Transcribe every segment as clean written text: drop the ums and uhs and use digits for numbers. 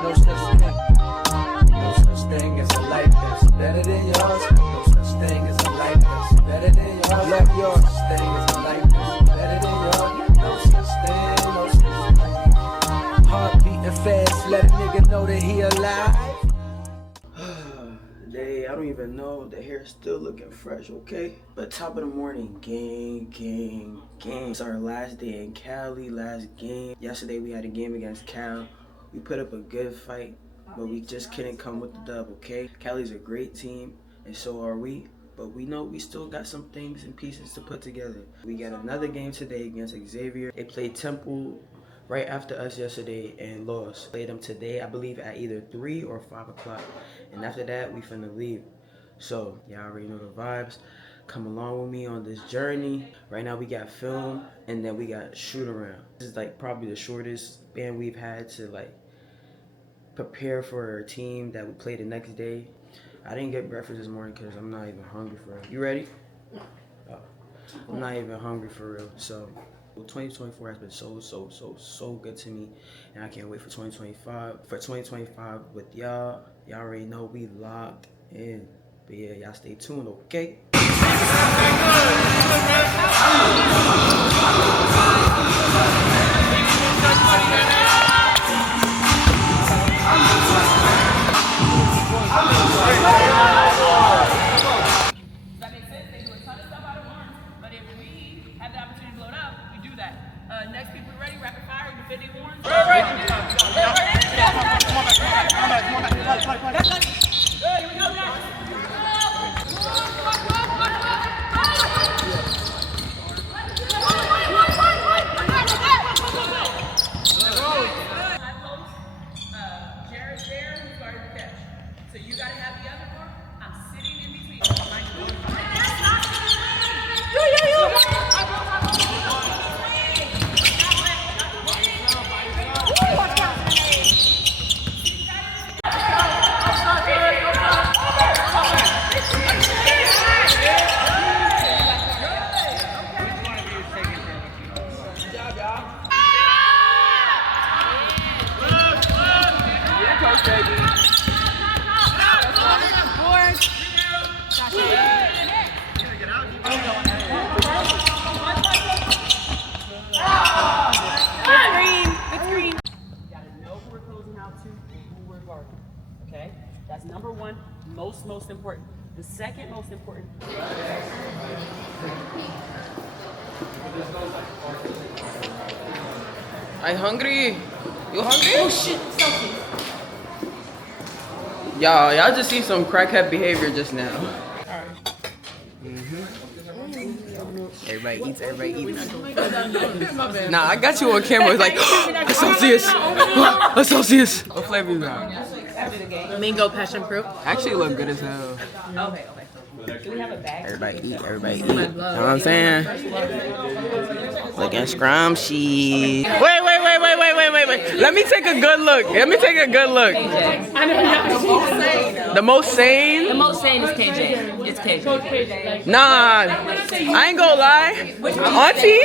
No such thing. No such thing as a life that's better than yours. No such thing as a life that's better than yours. Love yours. No such thing as a life that's better than yours. No such thing, no such thing. Heart beating fast, let a nigga know that he alive. Today, I don't even know, the hair's still looking fresh, okay? But top of the morning, gang. It's our last day in Cali, last game. Yesterday we had a game against Cal. We put up a good fight, but we just couldn't come with the dub, okay? Cali's a great team, and so are we. But we know we still got some things and pieces to put together. We got another game today against Xavier. They played Temple right after us yesterday and lost. Played them today, I believe, at either 3 or 5 o'clock. And after that, we finna leave. So, y'all already know the vibes. Come along with me on this journey. Right now, we got film, and then we got shoot around. This is like probably the shortest span we've had to like prepare for a team that we play the next day. I didn't get breakfast this morning because I'm not even hungry for real. You ready? Oh, I'm not even hungry for real. So 2024 has been so good to me, and I can't wait for 2025. For 2025 with y'all. Y'all already know we locked in. But yeah, y'all stay tuned, okay? Next people ready, rapid fire, defending horns. Jared's there, who started the catch. So you gotta have the other one. I'm sitting in between. Okay, that's number one, most important. The second most important. I hungry. You hungry? Oh shit, selfie. Y'all just see some crackhead behavior just now. Alright. Everybody eats. Nah, I got you on camera. It's like, Associates. What flavor you got? Mango passion fruit. Actually look good as hell. Okay. Do we have a bag? Everybody eat. You know what I'm saying? Looking scrumptious. Wait. Let me take a good look. I know. The most sane? The most sane is KJ. It's KJ. Nah, I ain't gonna lie. Auntie?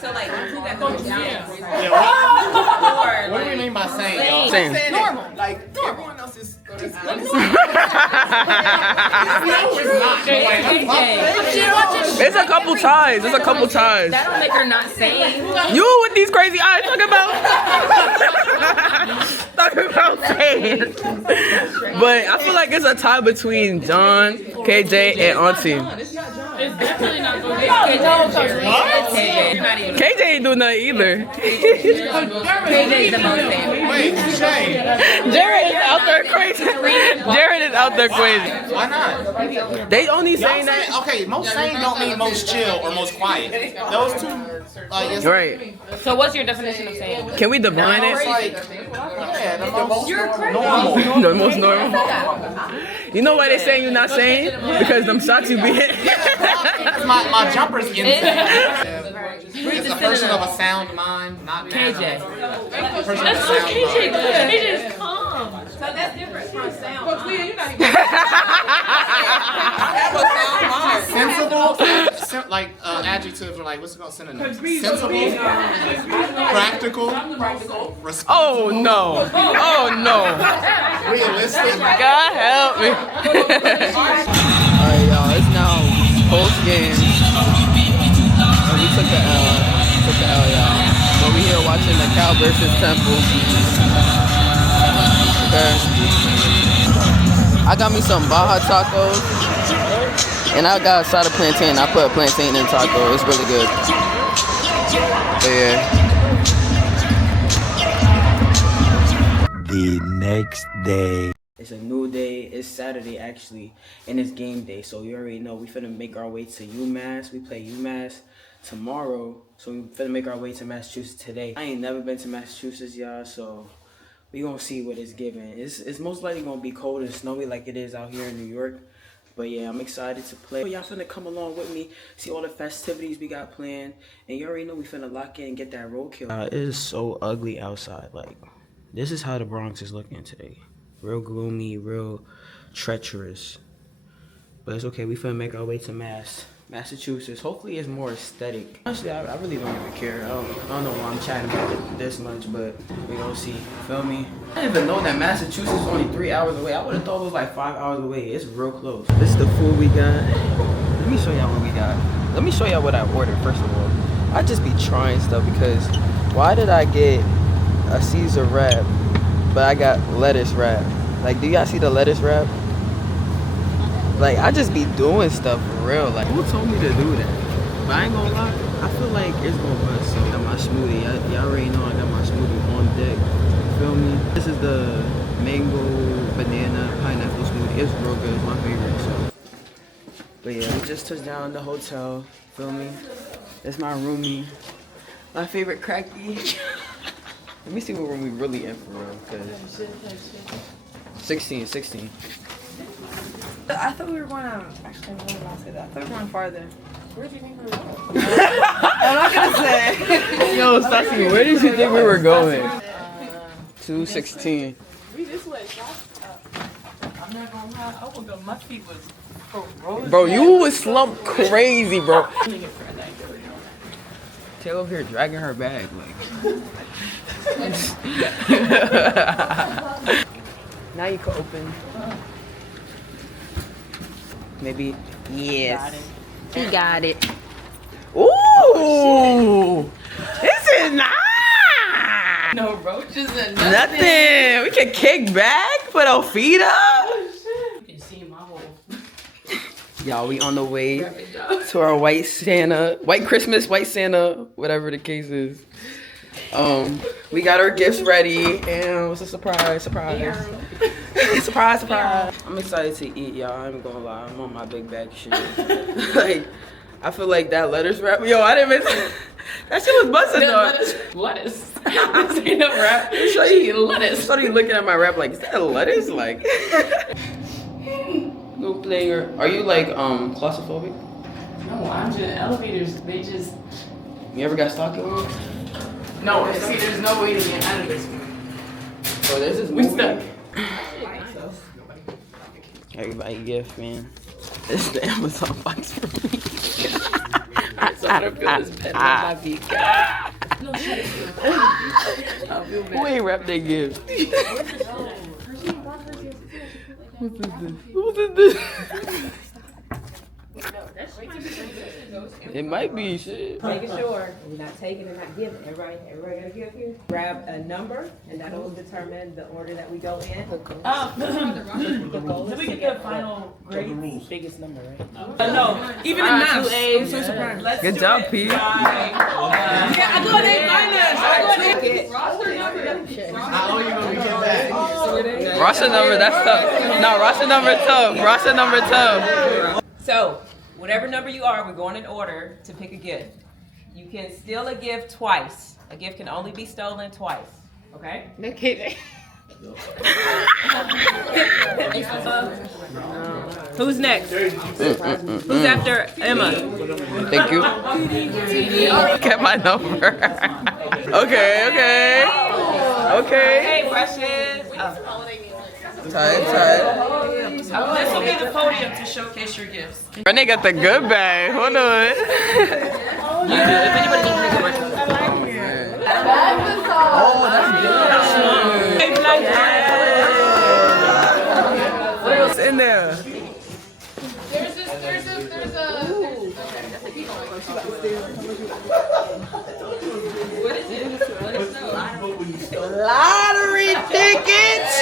So like, who that goes down? What do we mean by sane? Same. Normal. Like, everyone else is... It's a couple ties. That don't make her not sane. You with these crazy eyes talking about saying. But I feel like it's a tie between John, KJ, and Auntie. It's definitely not going to be KJ ain't doing nothing either. KJ's the most sane. Wait, Shay. Jared is out there crazy. Why not? They only saying that. Okay, most sane don't mean most chill or most quiet. Those two, it's Right. So what's your definition of sane? Can we define it's it? like, yeah, the most The normal. most normal. You know why they saying you're not sane? Because them shots you be hitting. My jumper's insane. It's a person of a sound mind, not KJ. person That's of so a sound KJ. mind. KJ is calm. So that's different from sound. Sensible, adjectives are like, what's it called? Synonyms. Sensible, practical, Oh no. Oh no. realistic. God help me. Alright, y'all. It's now post game. And we took the L. Y'all. But we here watching the Cal versus Temple. Okay. I got me some Baja tacos. And I got a side of plantain. I put plantain in taco. It's really good. But yeah. The next day. It's a new day. It's Saturday actually, and it's game day. So you already know we finna make our way to UMASS. We play UMASS tomorrow, so we finna make our way to Massachusetts today. I ain't never been to Massachusetts, y'all, so we gonna see what it's giving. It's most likely gonna be cold and snowy like it is out here in New York. But yeah, I'm excited to play. Y'all finna come along with me, see all the festivities we got planned, and you already know we finna lock in and get that roadkill. It is so ugly outside. Like, this is how the Bronx is looking today. Real gloomy, real treacherous. But it's okay, we finna make our way to Massachusetts. Hopefully it's more aesthetic. Honestly, I really don't even care. I don't know why I'm chatting about it this much, but we gonna see. Feel me? I didn't even know that Massachusetts was only 3 hours away. I would have thought it was like 5 hours away. It's real close. This is the food we got. Let me show y'all what we got. Let me show y'all what I ordered first of all. I just be trying stuff because why did I get a Caesar wrap, but I got lettuce wrap? Like, do y'all see the lettuce wrap? Like, I just be doing stuff for real. Like, who told me to do that? But I ain't gonna lie, I feel like it's gonna bust. So I got my smoothie. Y'all already know I got my smoothie on deck. You feel me? This is the mango, banana, pineapple smoothie. It's real good. It's my favorite. So, but yeah, we just touched down the hotel. Feel me? That's my roomie. My favorite cracky. Let me see what room we really in for real. Cause 16. I thought we were going to, actually, I don't say that. I thought we were going farther. Where do you think we were going? I'm not going to say. Yo, Stassi, where did you think we were going? 216. We this way, I'm not going to lie. I woke up, my feet was frozen. Bro, you was slumped crazy, bro. Taylor over here dragging her bag, like. Now you can open. Maybe. Yes. He got it. Ooh! This is nice! No roaches and Nothing. We can kick back, put our feet up. You can see my hole. Y'all, we on the way to our white Santa, white Christmas, white Santa, whatever the case is. We got our gifts ready, and it's a surprise. Surprise. I'm excited to eat, y'all. I ain't gonna lie, I'm on my big bag shit. Like, I feel like that lettuce wrap. Yo, I didn't miss that shit was busting though. Lettuce. This ain't no wrap. She lettuce. Started looking at my wrap like, is that lettuce? Like, no player. Are you like claustrophobic? No, I'm just elevators. They just. You ever got stuck in one? No, see, there's no way to get out of this. Oh, there's this We movie. stuck. Everybody gift, man. This is the Amazon box for me. So I don't feel this bad. My feet. No shit. I feel bad. Who ain't wrapped their gift? Who's this? It might be shit. Making sure we're not taking and not giving. Everybody got a gift here. Grab a number, and that'll determine the order that we go in. Did we get the final grade? Biggest number, right? No, even in math. I'm so surprised. Good job, Pete. Yeah, I go an A minus. How old are you gonna be getting back? Roster number, that's tough. No, roster number tough. Roster number tough. So, whatever number you are, we're going in order to pick a gift. You can steal a gift twice. A gift can only be stolen twice. Okay? No kidding. Who's next? Who's after Emma? Thank you. Get my number. Okay. Hey, Precious. Tight, tight. This will be the podium to showcase your gifts. Renee got the good bag. Hold on. You do. If anybody needs to make it Oh, that's good. What's in there? Lottery tickets!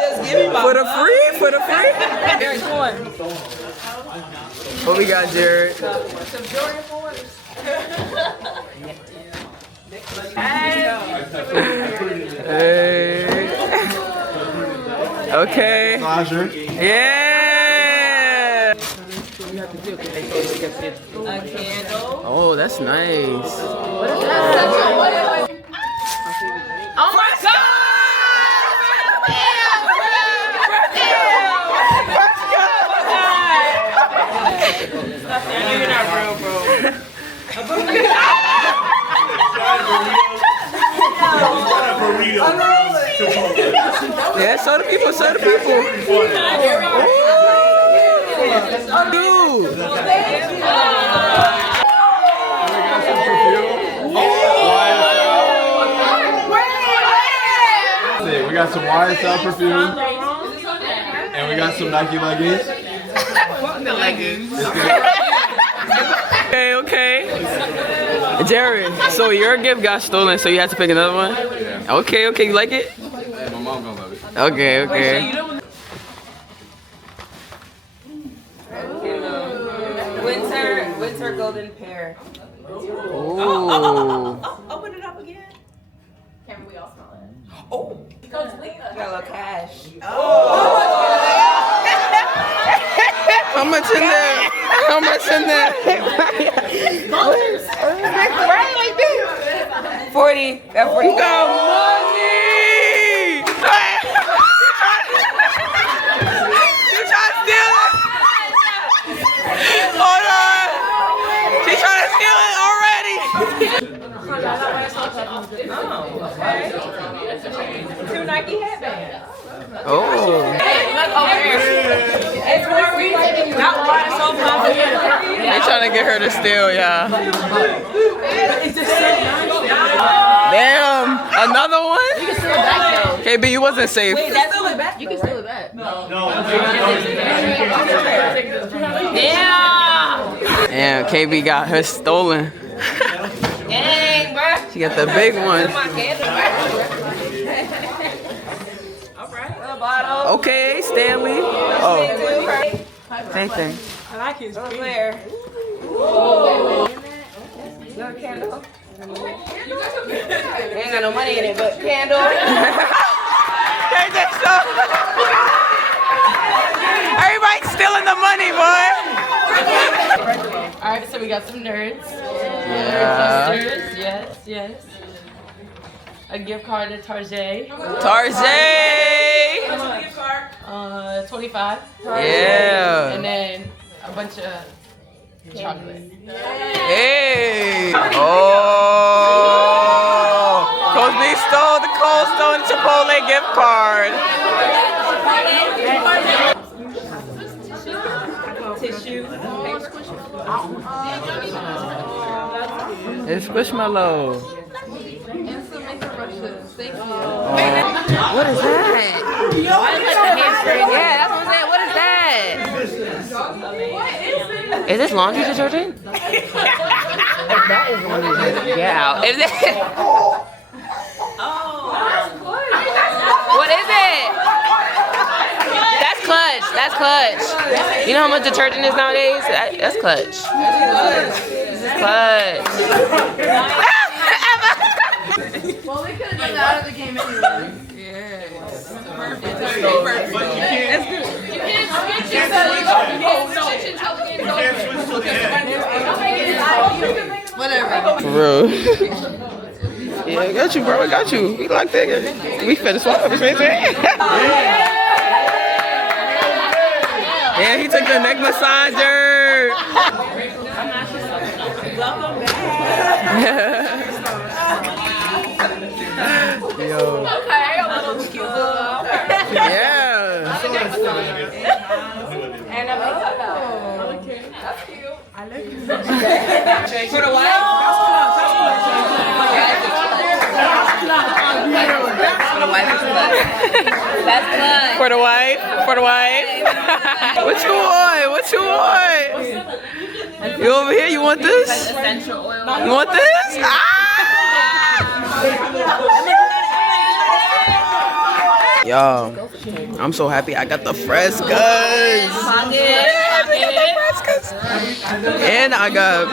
Just give me my For the free? For the free? There's one. What we got, Jared? Hey. Okay. Yeah. A candle. Oh, that's nice. Oh my God! You're not real, bro. Yeah, show the people, show the people. Dude. We got some YSL perfume, and we got some Nike leggings. Okay, okay. Jared, so your gift got stolen, so you had to pick another one? Yeah. Okay, okay, you like it? Hey, my mom gonna love it. Okay, okay. Winter golden pear. Ooh. Open it up again. Can we all smell it? Oh, got a little cash. How much in there? How much in there? 40. That 40. You got money! You trying to steal it? Hold on! She's trying to steal it already! Two Nike headbands. Oh. It's more reflecting. Not why it's so popular. They trying to get her to steal, yeah. Damn, another one? You can steal it back though. KB, you wasn't safe. Wait, that's still back. You can steal it back. Yeah. Damn, KB got her stolen. Dang, bro. She got the big one. My candle. All right. A bottle. Okay, Stanley. Oh, same thing. I like his there. Ooh. Your candle. Ain't got no money in it, but candle. Everybody's stealing the money, boy. All right, so we got some nerds. Yeah. Nerds, yes, yes. A gift card to Tarjay. Tarjay. 25. Yeah. And then a bunch of chocolate. Hey. Oh. Cosby stole the Cold Stone Chipotle gift card. Tissue. It's Squishmallow. Thank you. What is that? Why is that the hamstring? Yeah, that's what I'm saying. What is that? Is this laundry detergent? If that is laundry detergent, get out. Is it? What is it? That's Clutch. That's Clutch. You know how much detergent is nowadays? That's Clutch. This is Clutch. Well, we could have done that out of the game anyway. Whatever. Bro. Yeah, I got you, bro. I got you. We like that. We finna swap up his face. Yeah, he took the neck massager. Welcome back. Yo. Okay, a little Yeah. And a makeup palette. Okay. That's cute. I like it. For the wife? For the wife is blood. That's blood. For the wife. For the wife. What you want? What you want? You over here? You want this? Essential oil. You want this? Ah! Yo, I'm so happy I got the frescas. And I got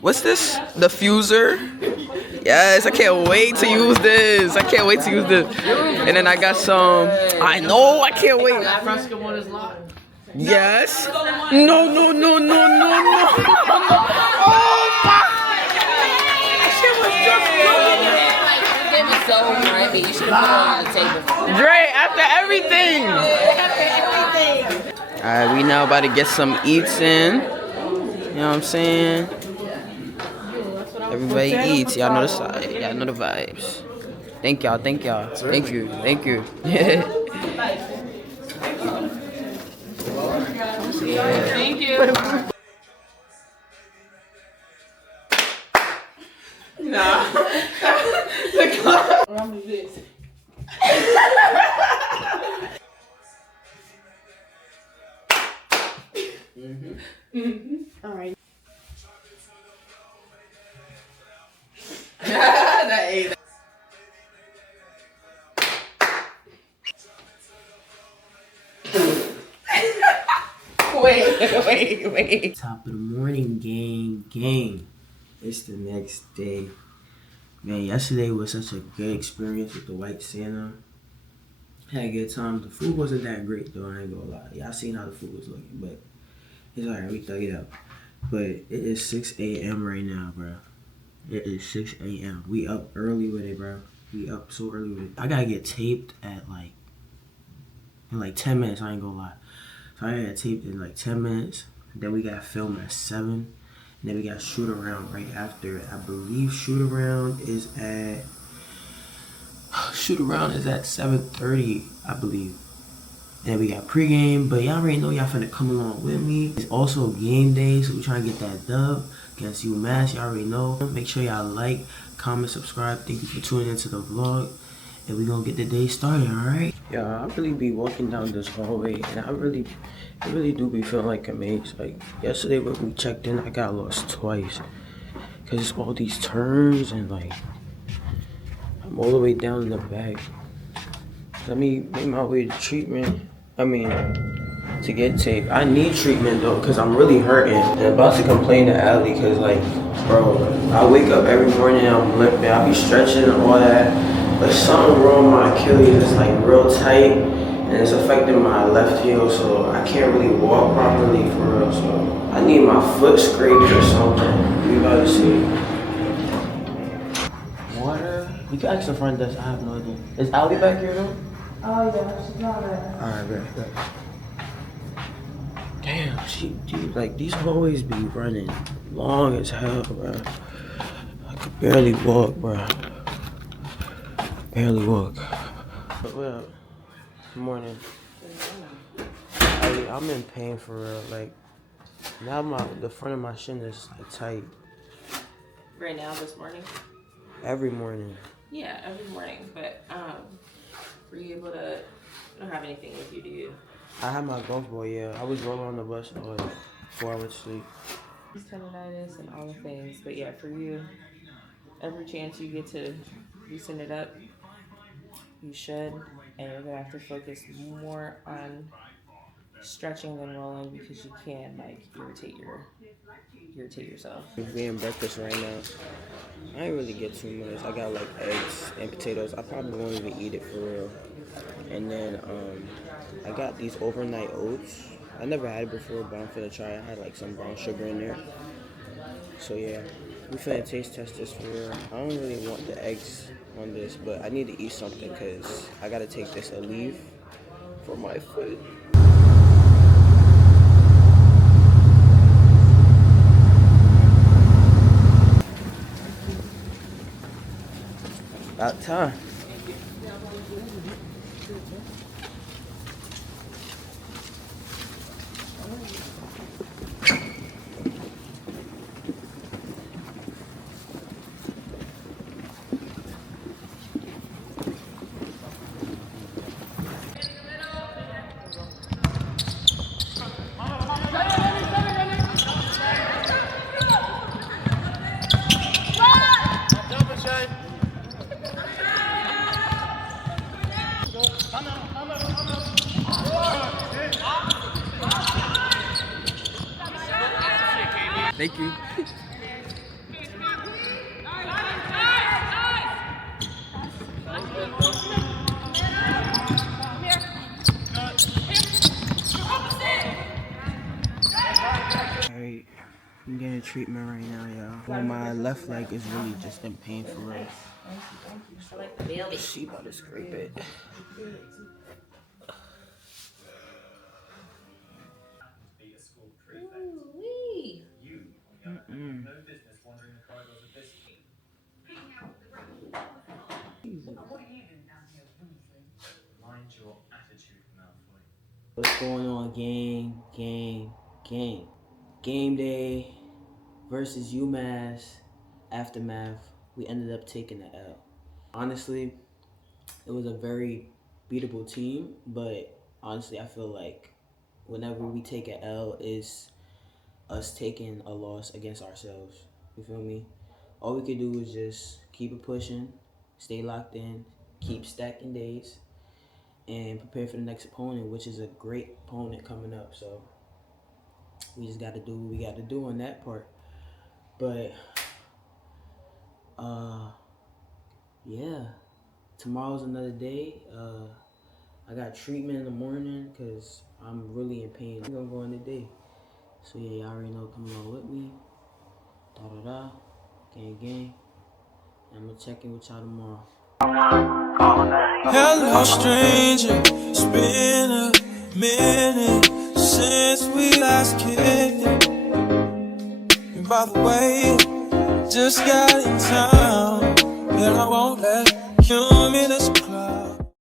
what's this? The fuser. Yes, I can't wait to use this. I can't wait to use this. And then I got some. I know, I can't wait. That fresco one is locked. Yes. No, no, no, no, no, no. Oh my. It was so grimy. You should have put it on the table. Dre, after everything. Alright, we now about to get some eats in. You know what I'm saying? Everybody eats. Y'all know the side. Y'all know the vibes. Thank y'all. Thank y'all. Thank you. Thank you. Thank you. Alright. That ain't. Wait. Top of the morning, gang. It's the next day. Man, yesterday was such a good experience with the White Santa. Had a good time. The food wasn't that great though, I ain't gonna lie. Y'all seen how the food was looking, but it's alright, we thug it up. But it is 6 a.m. right now, bro. It is 6 a.m. We up early with it, bro. We up so early with it. I gotta get taped at in like 10 minutes, I ain't gonna lie. So I gotta get taped in like 10 minutes. Then we gotta film at 7. And then we gotta shoot around right after it. I believe shoot around is at 7:30, I believe. And we got pregame, but y'all already know y'all finna come along with me. It's also game day, so we trying to get that dub against UMASS. Y'all already know. Make sure y'all like, comment, subscribe. Thank you for tuning into the vlog. And we gonna get the day started, alright? Yeah, I really be walking down this hallway, and I really do be feeling like a maze. Like, yesterday when we checked in, I got lost twice. Cause it's all these turns, and like, I'm all the way down in the back. Let me make my way to treatment. To get taped. I need treatment though, cause I'm really hurting. And I'm about to complain to Allie, cause like, bro, I wake up every morning, I'm limping, I be stretching and all that. But something wrong with my Achilles, it's like real tight, and it's affecting my left heel, so I can't really walk properly for real. So I need my foot scraped or something. We about to see. Water? You can ask the front desk, I have no idea. Is Allie back here though? Oh yeah, she's not there. Alright, bet. Damn, dude, like these hallways be running long as hell, bro. I could barely walk, bro. Barely walk. But well, good morning. I'm in pain for real. Like now, the front of my shin is like tight. Right now, this morning? Every morning. Yeah, every morning. But were you able to? You don't have anything with you, do you? I had my golf ball. Yeah, I was rolling on the bus. 4 hours sleep. Tendonitis and all the things. But yeah, for you, every chance you get to loosen it up, you should. And you're gonna have to focus more on stretching than rolling, because you can like irritate yourself. I'm eating breakfast right now. I ain't really get too much. I got like eggs and potatoes. I probably won't even eat it for real. And then I got these overnight oats. I never had it before, but I'm finna try it. I had like some brown sugar in there. So yeah, we finna taste test this for real. I don't really want the eggs on this, but I need to eat something because I gotta take this Aleve for my foot. About time. Thank you. Alright, I'm getting treatment right now, y'all. Well, my left leg is really just in pain for real. She about to scrape it. What's going on, gang? Game day versus UMASS aftermath. We ended up taking the L. Honestly, it was a very beatable team, but honestly, I feel like whenever we take an L, it's us taking a loss against ourselves. You feel me? All we could do is just keep it pushing, stay locked in, keep stacking days, and prepare for the next opponent, which is a great opponent coming up. So we just got to do what we got to do on that part. But yeah, tomorrow's another day. I got treatment in the morning because I'm really in pain. I'm gonna go in the day. So yeah, y'all already know, come along with me. Da-da-da, gang. I'm gonna check in with y'all tomorrow. Hello stranger, it's been a minute since we last kicked it. And by the way, just got in town, and I won't let you miss